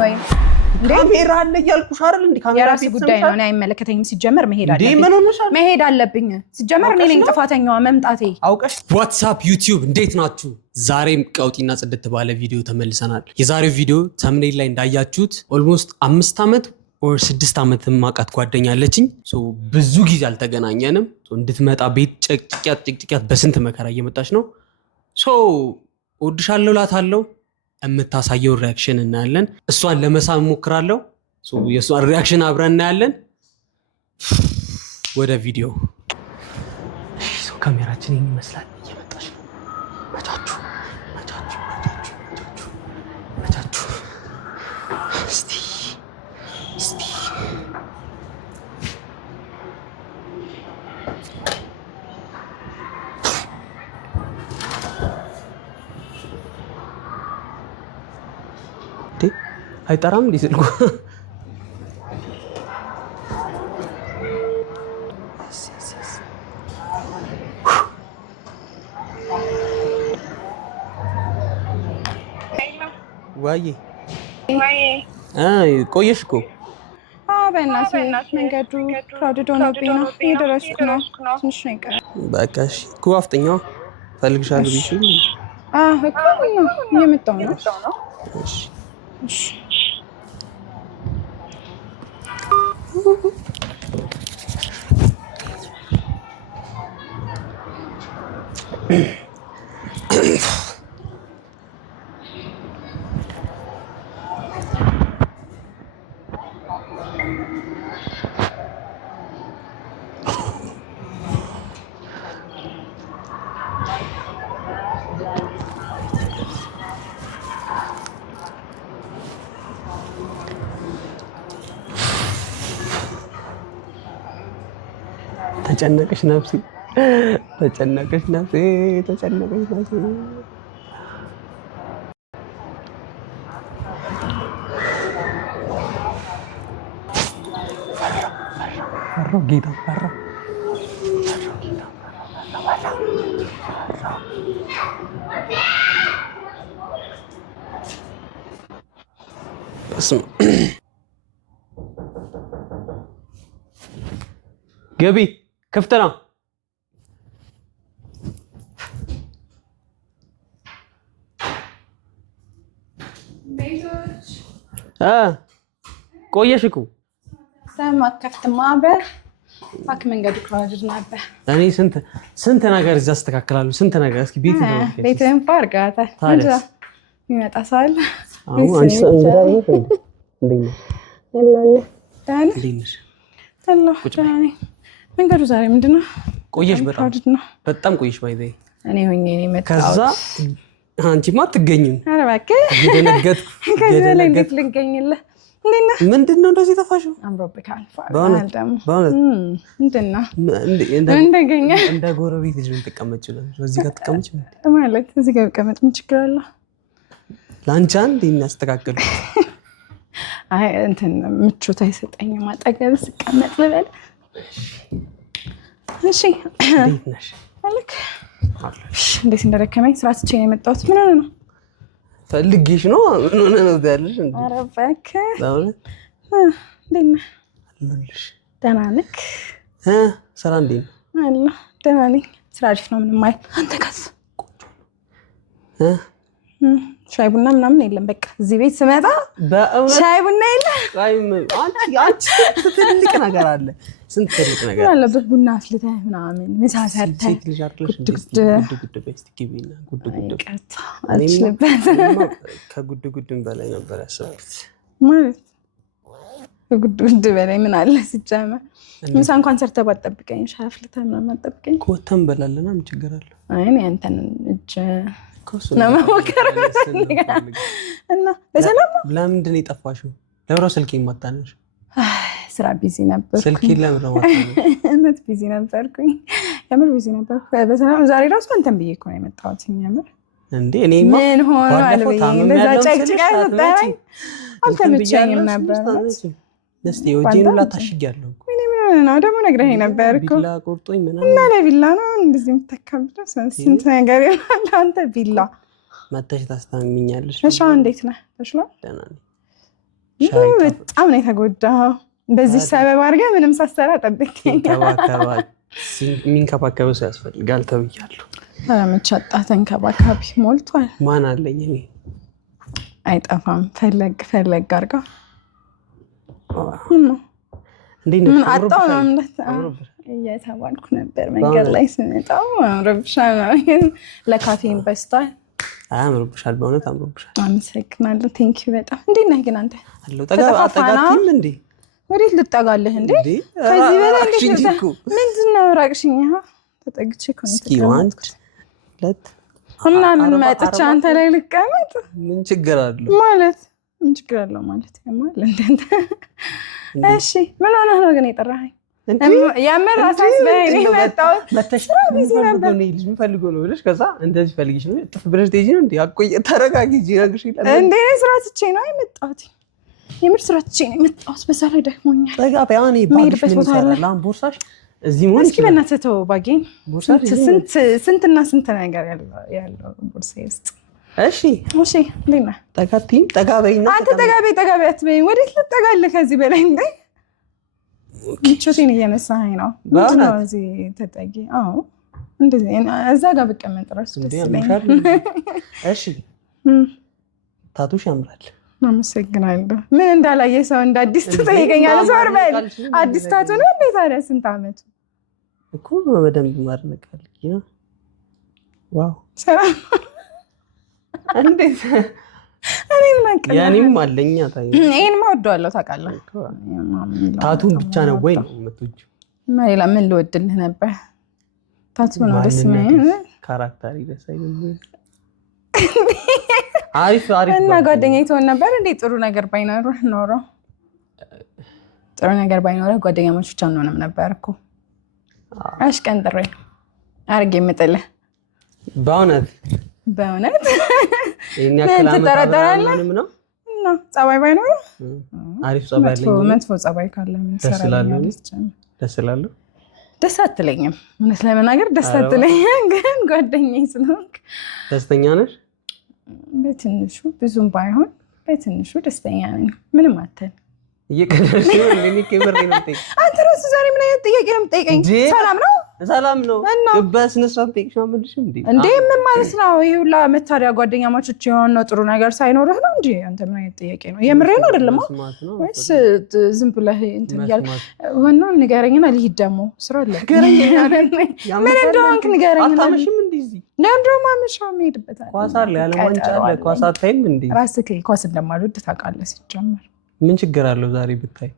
ወይ ካሜራ አለ ያልኩሽ አይደል እንዴ ካሜራ ፊት ጉዳይ ነው እኔ አይመለከተኝም ሲጀመር መሄድ አለብኝ ሲጀመር እኔ ነኝ ጥፋተኛዋ መምጣቴ አውቀሽ ዋትስአፕ ዩቲዩብ እንዴት ናችሁ ዛሬም ቀውጢና ጽድት ባለ ቪዲዮ ተመልሰናል የዛሬው ቪዲዮ ተምኔል ላይ እንዳያችሁት ኦልሞስት 5 አመት or 6 አመት ማቃት ጓደኛ አለችኝ ሶ ብዙ ጊዜ አልተገናኘንም ሶ እንድትመጣ ቤት ጨቅጨቅያት በስንት መከራ እየመጣች ነው ሶ ወድሻለሁ ላታለሁ እምታሳየው ሪአክሽን እናያለን እሷን ለመሳም ሞክራለሁ ሶ የሷን ሪአክሽን አብረን እናያለን ወደ ቪዲዮ ሶ ካሜራችን ይመስላል እየመጣች ነው መጫቹ እስቲ አይጠራም እንዴ ስልኩ ዋዬ ቆየሽ እኮ በእናትህ መንገዱ ክራውድድ ሆኖብኝ ነው እየደረስኩ ነው ትንሽ ነው የቀረኝ በቃ እሺ እኮ አፍጠኛው ፈልግሻለሁ ቢሽ እኮ እየመጣሁ ነው እሺ እሺ ተጨነቀሽ ነፍሴ ፈራው ጌታ ፈራው ገቢ ክፍት ነው ቆየሽ እኮ ሰማከፍት ማበር ባክ መንገዱ ክራውድድ ነበር እኔ ስንት ነገር እዛ አስተካክላለሁ ስንት ነገር እስኪ ቤትህን ፋርጋታ ይመጣ ሳል አንቺ ሰንደራይ መንገዱ ዛሬ ምንድነው ቆየሽ በጣም ቆየሽ ባይዘይ እኔ ሆኜ እኔ መጣሁ ከዛ አንቺማ አትገኝም ኧረ እባክህ ገደነገጥኩ ልንገኝልህ ምንድነው እንደዚህ ተፋሽው አምሮብካል በእውነት ምንድነው እንደገኘ እንደ ጎረቤት ልጅ ምን ተቀመጭ ነው እዚህ ጋር ተቀመጭ ማለት እዚህ ጋር ተቀመጥ ምን ችግር አለ ላንቺ አንዴ እናስተካክሉ አይ እንትን ምቾት አይሰጠኝም አጠገብ ስቀመጥ ልበል እሺ እንዴት ነሽ አለክ እንዴት እንደረከመኝ ስራ ትቼ ነው የመጣሁት ምን ሆነ ነው ፈልጌሽ ነው ምን ሆነ ነው ያለሽ እንዴ ኧረ እባክህ በእውነት እንዴት ነህ አለሁልሽ ደህና ነህ ስራ እንዴት ነው አለ ደህና ነኝ ስራ አሪፍ ነው ምንም አይደል አንተ ጋስ ሻይ ቡና ምናምን የለም በቃ እዚህ ቤት ስመጣ ሻይ ቡና የለም አንቺ ትልቅ ነገር አለ ስንት ትልቅ ነገር አለበት ቡና አፍልተህ ምናምን ምሳ ሰርተህ ከጉድ በላይ ነበር ያሰብኩት ማለት ከጉድ በላይ ምን አለ ሲጀመር ምሳ እንኳን ሰርተህ ባትጠብቀኝ ሻይ አፍልተህ ምናምን አትጠብቀኝ ኮተን በላለና ምን ችግር አለ አይ እኔ አንተን እጅ ለመሞከር እና በሰላም ለምንድን ነው የጠፋሽው ለብሮ ስልኬን ማታነሽ ስራ ቢዚ ነበርኩኝ ስልኬን ለምን ነው ማታነሽ እነት ቢዚ ነበርኩኝ የምር ቢዚ ነበርኩ በሰላም ዛሬ ራሱ አንተን ብዬ እኮ ነው የመጣሁት የምር እንዴ እኔማ ምን ሆነ አልበኝ እንደዛ ጨቅጭቃ ሰጣኝ አልተመቸኝም ነበር እስቲ ወጄን ሁላ ታሽጊያለሁ ነው ደግሞ ነግረኸኝ ነበር እኮ ቢላ ቆርጦኝ ምናምን እና ለቢላ ነው እንደዚህ የምትተካብለው ስንት ነገር ይላል አንተ ቢላ መተሽ ታስታምኛለሽ እሺ እንዴት ነህ ተሽሎ ደህና ነኝ በጣም ነው የተጎዳው። በዚህ ሰበብ አድርገህ ምንም ሳሰራ ጠብቀኝ። የሚንከባከበው ሰው ያስፈልጋል ተብያለሁ። መቻጣ ተንከባካቢ ሞልቷል። ማን አለኝ እኔ? አይጠፋም። ፈለግ አድርጋ እንዴት ነው አጣው ነው እየተባልኩ ነበር መንገድ ላይ ስመጣው። አምሮብሻል ነው ለካፌን በስቷል። አምሮብሻል፣ በእውነት አምሮብሻል። አመሰግናለሁ። ቴንኪ በጣም። እንዴት ነህ ግን አንተ? አለው ጠጋቲም እንዴ? ወዴት ልጠጋለህ እንዴ? ከዚህ በላይ እንዴት ምንድነው? ራቅሽኝ። ተጠግቼ እኮ ነው። እስኪ ዋንት ለት እና ምን መጥቻ አንተ ላይ ልቀመጥ? ምን ችግር አለው ማለት ምን ችግር አለው ማለት ያማል እንዴ? እሺ ምን ሆነህ ነው ግን የጠራኸኝ? ያመራ አሳስበኝ መጣው። መተሽራ ቢዚ ነበር ነው ልጅ ፈልጎ ነው ብለሽ ከዛ እንደዚህ ፈልጊሽ ነው ጥፍ ብለሽ ትሄጂ ነው እንዴ? አቆይ ተረጋጊ እንጂ ነግሽ ይላል እንዴ? ስራ ትቼ ነው የመጣሁት። የምር ስራ ትቼ ነው የመጣሁት። በዛ ላይ ደክሞኛል። ተጋባ ያኔ ባግሽ ምን ይሰራል? አሁን ቦርሳሽ እዚህ ሞን እስኪ በእናትህ ተው ባጌን። ስንትና ስንት ነገር ያለው ቦርሳዬ ውስጥ። እሺ እንዴት ነህ? ጠጋበይና አንተ ጠጋበይ አትበይኝ። ወዴት ልጠጋልህ ከዚህ በላይ እንዴ? ምቾቴን እየነሳኸኝ ነው። ምንድን ነው እዚህ ተጠጊ? አዎ እንደዚህ እዛ ጋር ብቀመጥ እራሱ ደስ ይለኛል። እሺ ታቱሽ ያምራል። አመሰግናለሁ። ምን እንዳላየ ሰው እንደ አዲስ ትጠይቀኛለህ? ዞር በል። አዲስ ታቱ ነው እንዴ ታዲያ? ስንት ዓመቱ እኮ በደንብ ማድነቅ አለኝ ነው። ዋው ሰላም እንዴት ያኔም አለኛ ታይ ይሄንማ ወደዋለሁ ታውቃለህ። ታቱን ብቻ ነው ወይ ነው የምትወጂው? ሌላ ምን ልወድልህ ነበር? ታቱ ነው ደስ የሚል ካራክተር ይደሳይ አሪፍ እና ጓደኛዬ ትሆን ነበር እንዴ? ጥሩ ነገር ባይኖርህ ኖሮ ጓደኛሞች ብቻ እንሆንም ነበር እኮ። አሽቀንጥሬ አድርጌ የምጥልህ በእውነት ምን ትጠረጠራለህ? እና ጸባይ ባይኖርህ አሪፍ ጸባይ አለኝ። መጥፎ ጸባይ ካለ ምን ትሰራለህ? ደስ አትለኝም። እውነት ለመናገር ደስ አትለኝም፣ ግን ጓደኛዬ ስለሆንክ ደስተኛ ነሽ? በትንሹ ብዙም ባይሆን በትንሹ ደስተኛ ነኝ። ምንም አትል። እየቀደሽ ነው እንዴ? ከብሬ ነው ጠይቅ። አንተ ራስህ ዛሬ ምን አይነት ጥያቄ ነው የምጠይቀኝ? ሰላም ነው በስነ ስርዓት ጠይቅሽ ነው እንዴ? ምን ማለት ነው ይሄ ሁላ መታሪያ? ጓደኛ ማቾች የሆነ ጥሩ ነገር ሳይኖርህ ነው እንጂ አንተ ምን አይነት ጥያቄ ነው? የምሬን አይደለም ወይስ ዝም ብለህ እንትን እያልክ? ዋናውን ንገረኝና ልሂድ። ደግሞ ስራ አለ። ምን እንደሆንክ ንገረኝ። አታመሽም እንደዚህ ለምንድነው የማመሻው? የምሄድበት ኳስ አለ፣ ያለ ዋንጫ አለ። ኳስ አታይም እንዴ? ራስህ ኳስ እንደማልወድ ታውቃለህ ሲጀመር። ምን ችግር አለው ዛሬ ብታይ?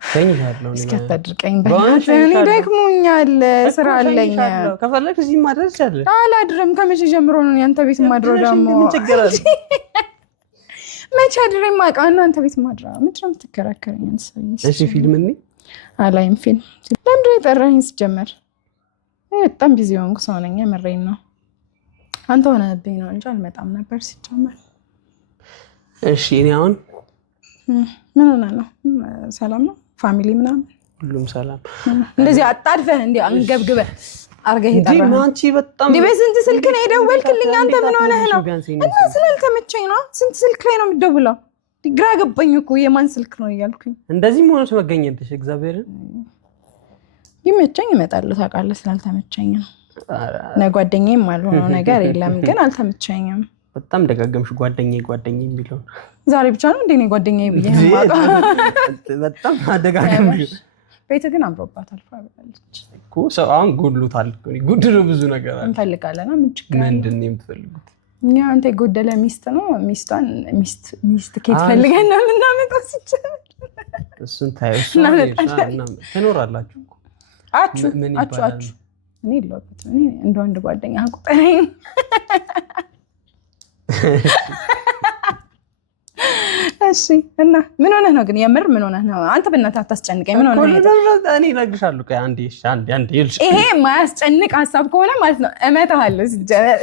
ተኝሻለሁ። እስኪ አታድርቀኝ በእናትህ። እኔ ደክሞኛል፣ ስራ አለኝ። ከፈለግሽ እዚህ ማድረስ ይቻላል። አላድርም። ከመቼ ጀምሮ ነው ያንተ ቤት ማድረው? ደግሞ ምን ችግር አለ? መቼ አድሬ የማውቀው እና አንተ ቤት ማድረው? ምንድን ነው የምትከራከረኝ? እሺ ፊልም እኔ አላይም። ፊልም ለምንድን ነው የጠራኸኝ? ሲጀመር በጣም ቢዚ ሆንኩ ሰው ነኝ። የምሬን ነው። አንተ ሆነህብኝ ነው እንጂ አልመጣም ነበር ሲጀመር። እሺ እኔ አሁን ምን ሆነ ነው? ሰላም ነው? ፋሚሊ ምናምን ሁሉም ሰላም። እንደዚህ አጣድፈህ እንዴ አንገብግበህ አርገህ ይጣራል። አንቺ በጣም በስንት ስልክ ነው የደወልክልኝ? አንተ ምን ሆነህ ነው? እና ስላልተመቸኝ ነው። ስንት ስልክ ላይ ነው የምትደውለው? ግራ ገባኝ እኮ የማን ስልክ ነው እያልኩኝ። እንደዚህ መሆንሽ መገኘትሽ እግዚአብሔርን ቢመቸኝ እመጣለሁ። ታውቃለህ፣ ስላልተመቸኝ ነው። ጓደኛዬም አልሆነው ነገር የለም ግን አልተመቸኝም። በጣም ደጋገምሽ ጓደኛዬ የሚለውን። ዛሬ ብቻ ነው እንዴ ነው ጓደኛዬ ብዬ የማውቀው? በጣም አደጋገምሽ። ቤትህ ግን አምሮባታል ብላለች እኮ። ሰው አሁን ጎድሎታል እኮ። ጉድ ነው ብዙ ነገር አለ። እንፈልጋለን። ምን ችግር አለ? ምንድን ነው የምትፈልጉት? እኛ አንተ የጎደለ ሚስት ነው። ሚስት ኬት ፈልገን ነው የምናመጣው? ሲቻል እሱን ታየው ትኖራላችሁ እኮ። አችሁ እኔ የለሁበትም። እኔ እንደ ወንድ ጓደኛ ቁጠረኝ። እሺ እና ምን ሆነህ ነው ግን? የምር ምን ሆነህ ነው አንተ? በእናትህ አታስጨንቀኝ። ምን ሆነህ ነው? እኔ እነግርሻለሁ። አንዴ ይሄ የማያስጨንቅ ሀሳብ ከሆነ ማለት ነው እመታሃለሁ።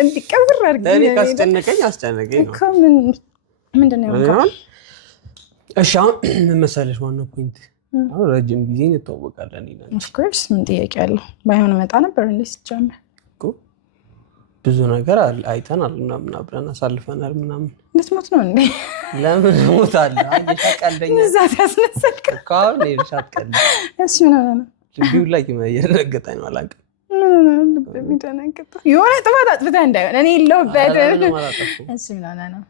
እንዲቀብር አድርገህ እኔ ካስጨነቀኝ አስጨነቀኝ ነው። ምንድን ነው የሆንከው? እሺ አሁን ምን መሰለሽ ዋናው ፖይንት፣ አሁን ረጅም ጊዜ እንተዋወቃለን። ኦፍ ኮርስ ምን ጥያቄ አለው? ባይሆን እመጣ ነበር እንዴ ሲጀምር እኮ። ብዙ ነገር አይተናል ምናምን አብረን አሳልፈናል ምናምን ልትሞት ነው እንዴ? ለምን እሞታለሁ? አንዴ ታቀልደኛ እዛ ያስነሰልክ ካው ነው ሻትቀልድ እሺ ነው ልቢው ላይ እየረገጠ ነው አላውቅም በሚደነግጥ የሆነ ጥፋት አጥፍተህ እንዳይሆን እኔ የለሁበት እሺ ነው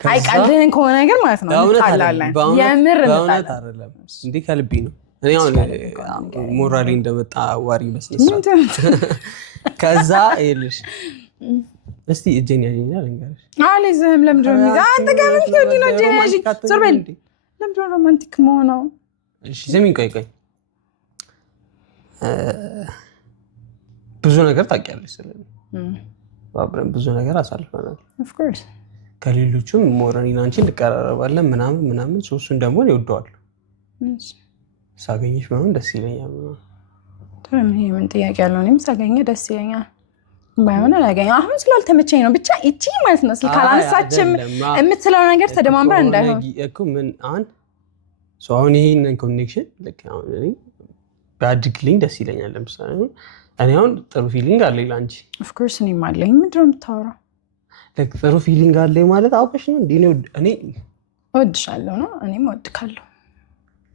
አይቀልድህን ከሆነ ነገር ማለት ነው ታላላን የምር በእውነት አይደለም እንዴ ከልቤ ነው እኔ አሁን ሞራሊ እንደመጣ ዋሪ መስለኝ ከዛ ይልሽ እስቲ እጄን ያገኛል እንጋሽ አለዝህም ለምንድነው የሚዛ አንተ ጋር ምን ነው እጄን ያጂ ዞርበል ለምንድነው ሮማንቲክ መሆነው እሺ ዘሚን ቆይ ብዙ ነገር ታውቂያለሽ ስለዚህ አብረን ብዙ ነገር አሳልፈናል ኦፍ ኮርስ ከሌሎቹም ሞራኒና አንቺ እንቀራረባለን ምናምን ሶስቱን ደግሞ ይወደዋል ሳገኝሽ ምናምን ደስ ይለኛል ተም ይሄ ምን ጥያቄ ያለው እኔም ሳገኘ ደስ ይለኛል ባይሆን አላገኘ አሁን ስላልተመቸኝ ነው ብቻ እቺ ማለት ነው ስልካላንሳችም የምትለው ነገር ተደማምራ እንዳይሆን እኮ ምን አሁን አሁን ይሄን ኮኔክሽን ልክ አሁን እኔ ባድግልኝ ደስ ይለኛል ለምሳሌ እኔ አሁን ጥሩ ፊሊንግ አለኝ ላንቺ ኦፍ ኮርስ እኔ ማለኝ ምንድነው የምታወራው ለክ ጥሩ ፊሊንግ አለኝ ማለት አውቀሽ ነው እንዴ እኔ እወድሻለሁ ነው እኔም እወድካለሁ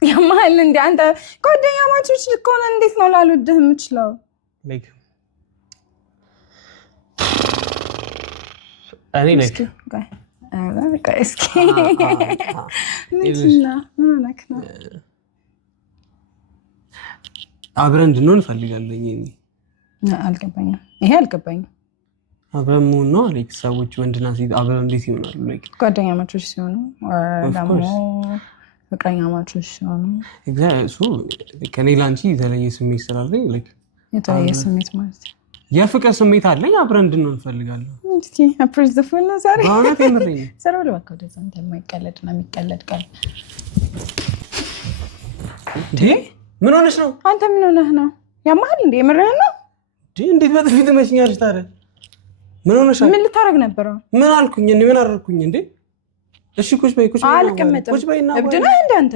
ያማል እንዴ አንተ ጓደኛ ማቾች ልኮና እንዴት ነው ላልወድህ የምችለው ላይክ እኔ ላይክ እስኪ ምንድና ምንክ ነው አብረን እንድንሆን ፈልጋለኝ እኔ አልገባኝም ይሄ አልገባኝም አብረን ምን ነው ላይክ ሰዎች ወንድና ሴት አብረን እንዴት ይሆናሉ ላይክ ጓደኛ ማቾች ሲሆኑ ደግሞ ፍቅረኛ ማቾች ሲሆኑ ኤግዛክትሊ ከኔ ላንቺ የተለየ ስሜት ስላለኝ ላይክ የተለየ ስሜት ማለት የፍቅር ስሜት አለኝ አብረን እንድንሆን ፈልጋለሁ እስኪ አፕሪዝ ዘ ፉል ነው ዛሬ ማለት የምርኝ ሰራው ለባከው ደዛ አንተ የማይቀለድና የሚቀለድ ቃል እንዴ ምን ሆነሽ ነው አንተ ምን ሆነህ ነው ያማል እንዴ የምርህ ነው እንዴ እንዴት በጥፊት መሽኛለሽ ታዲያ ምን ሆነሽ ምን ልታረግ ነበር ምን አልኩኝ እኔ ምን አደረኩኝ እንዴ እሺ ቁጭ በይ አልቀመጥም እብድና እንደ አንተ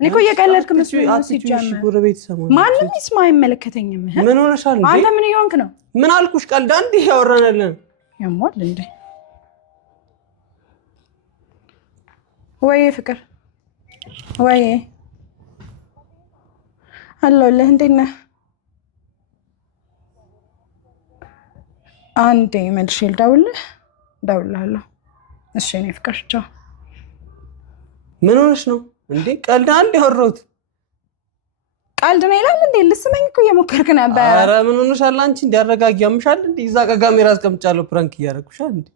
እኔ እኮ እየቀለድክ መስሎኝ ነው ሲጀምር ጎረቤት ሰሞኑን ማንም ይስማ አይመለከተኝም ምን ሆነሻል እንዴ አንተ ምን ይሆንክ ነው ምን አልኩሽ ቀልድ አንዴ ያወራናለን ያሟል እንዴ ወይ ፍቅር ወይ አለሁልህ እንዴት ነህ አንዴ መልሼ እደውልልሃለሁ እሺ እኔ ፍቅር ቻው ምን ሆነሽ ነው እንዴ ቀልድ አንዴ ያወራሁት ቀልድ ነው ይላል እንዴ ልስመኝ እኮ እየሞከርክ ነበር ኧረ ምን ሆነሻል አንቺ እንዲያረጋጊያምሻል እንዴ እዛ ካሜራ አስቀምጫለሁ ፕራንክ እያደረኩሻል እንዴ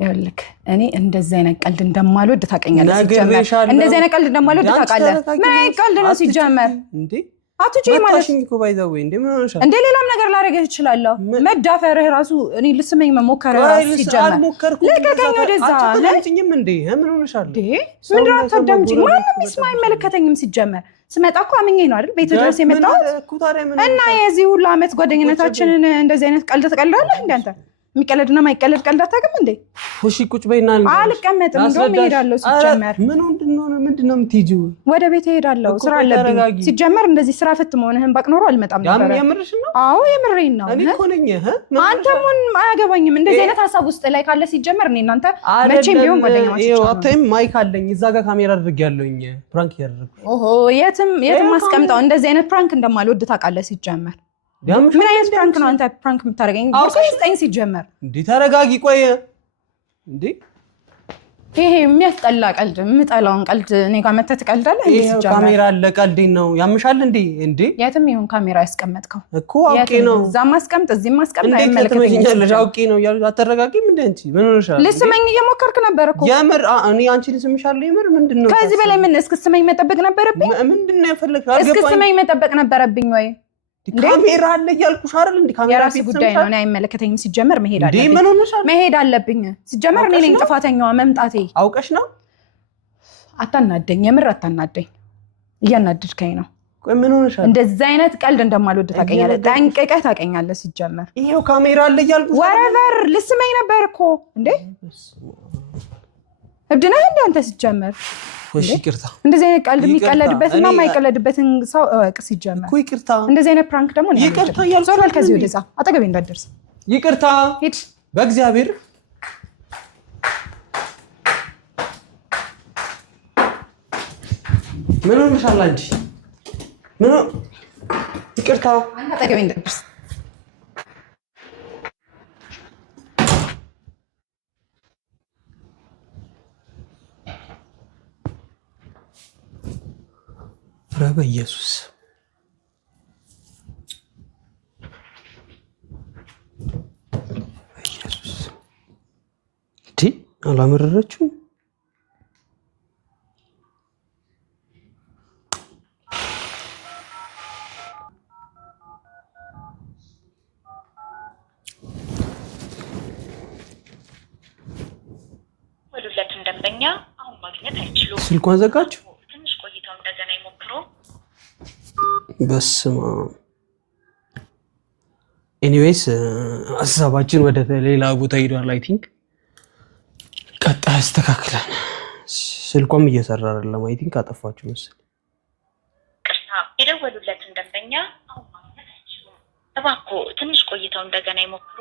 ይኸውልህ እኔ እንደዚህ አይነት ቀልድ እንደማልወድ ታውቀኛለህ ሲጀመር እንደዚህ አይነት ቀልድ እንደማልወድ ታውቃለህ ምን አይነት ቀልድ ነው ሲጀመር እንዴ አትጪ ማለት እኮ ባይዛው እንዴ ምን ሆነሻል እንዴ ሌላም ነገር ላደርግህ እችላለሁ መዳፈርህ ራሱ እኔ ልስመኝ መሞከርህ ራሱ ሲጀመር ለከከኝ ወደዛ አትደምጪኝም እንዴ ምን ሆነሻል እንዴ ምንድን ነው አትደምጪኝ ማንም ይስማ አይመለከተኝም ሲጀመር ስመጣ እኮ አምኜ ነው አይደል ቤት ድረስ የመጣሁት እና የዚህ ሁሉ አመት ጓደኝነታችንን እንደዚህ አይነት ቀልድ ተቀልዳለህ እንዴ አንተ የሚቀለድና ማይቀለድ ቀልድ አታውቅም እንዴ እሺ ቁጭ በይና አልቀመጥም እንደውም እሄዳለሁ ሲጀመር ምንድነው የምትሄጂው ወደ ቤት እሄዳለሁ ስራ አለብኝ ሲጀመር እንደዚህ ስራ ፍት መሆንህን ባቅኖሩ አልመጣም ነበር የምርሽ ነው አዎ የምሬን ነው እኔ እኮ ነኝ አንተ ምን አያገባኝም እንደዚህ አይነት ሀሳብ ውስጥ ላይ ካለ ሲጀመር እኔ እናንተ መቼም ቢሆን ጓደኛ ማለት ነው አታይም ማይክ አለኝ እዛ ጋር ካሜራ አድርጌያለሁኝ ፕራንክ ያደረኩ ኦሆ የትም አስቀምጣው እንደዚህ አይነት ፕራንክ እንደማልወድ ታውቃለህ ሲጀመር ምን አይነት ፕራንክ ነው አንተ ፕራንክ የምታደርገኝ? ቦርሳሽ ስጠኝ ሲጀመር። እንዴ ተረጋጊ ቆይ እንዴ ይሄ የሚያስጠላ ቀልድ የምጠላውን ቀልድ እኔ ጋር መተህ ትቀልዳለህ እንዴ ሲጀምር ካሜራ አለ ቀልዴን ነው ያምሻል እንዴ እንዴ የትም ይሁን ካሜራ ያስቀመጥከው እኮ አውቄ ነው እዛም አስቀምጥ እዚህም አስቀምጥ አይመለከተኝም አውቄ ነው ያለው አተረጋጊም እንዴ አንቺ ምን ሆነሻል ልስመኝ እየሞከርክ ነበር እኮ የምር እኔ አንቺ ልስምሻለሁ የምር ምንድነው ከዚህ በላይ ምን እስክስመኝ መጠበቅ ነበረብኝ ምንድነው የፈለግሽው አልገባኝ እስክስመኝ መጠበቅ ነበረብኝ ወይ ካሜራ አለ እያልኩሽ አይደል እንዴ ካሜራ የራስ ጉዳይ ነው እኔ አይመለከተኝም ሲጀመር መሄድ አለብኝ ሲጀመር እኔ ነኝ ጥፋተኛዋ መምጣቴ አውቀሽ ነው አታናደኝ የምር አታናደኝ እያናደድከኝ ነው ቆይ ምን ሆነሻል እንደዚህ አይነት ቀልድ እንደማልወድ ታውቀኛለህ ጠንቅቀህ ታውቀኛለህ ሲጀመር ይሄው ካሜራ አለ እያልኩሽ ወረቨር ልስመኝ ነበር እኮ እንዴ እብድ ነህ እንዴ አንተ ሲጀመር እሺ ይቅርታ። እንደዚህ አይነት ቀልድ የሚቀለድበትና የማይቀለድበትን ሰው እወቅ። ሲጀመር እኮ ይቅርታ። እንደዚህ አይነት ፕራንክ ደግሞ ይቅርታ እያልኩ ዞር በል ከዚህ ወደዛ፣ አጠገቤ እንዳትደርስ። ይቅርታ ሂድ በእግዚአብሔር። ምን ሆነሻል አንቺ? ምን ይቅርታ፣ አጠገቤ እንዳትደርስ። ኧረ በኢየሱስ እንዴ አላመረረችውም? ወሉለትን ደንበኛ አሁን ማግኘት አይችሉም። ስልኳን ዘጋችሁ? ትንሽ ቆይተው እንደገና ይሞክሩ። በስመ አብ። ኤኒዌይስ ሀሳባችን ወደ ሌላ ቦታ ሄዷል። አይ ቲንክ ቀጣይ አስተካክለን። ስልኳም እየሰራ አይደለም። አይ ቲንክ አጠፋችሁ መሰለኝ። ቅርታ፣ የደወሉለትን ደንበኛ አሁን ማግኘት አይችሉም። እባክዎ ትንሽ ቆይተው እንደገና ይሞክሩ።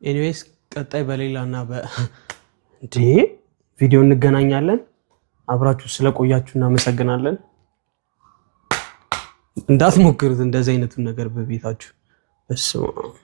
ኤኒዌይስ ቀጣይ በሌላና እንዴ ቪዲዮ እንገናኛለን። አብራችሁ ስለቆያችሁ እናመሰግናለን። እንዳትሞክሩት እንደዚህ አይነቱን ነገር በቤታችሁ። በስመ አብ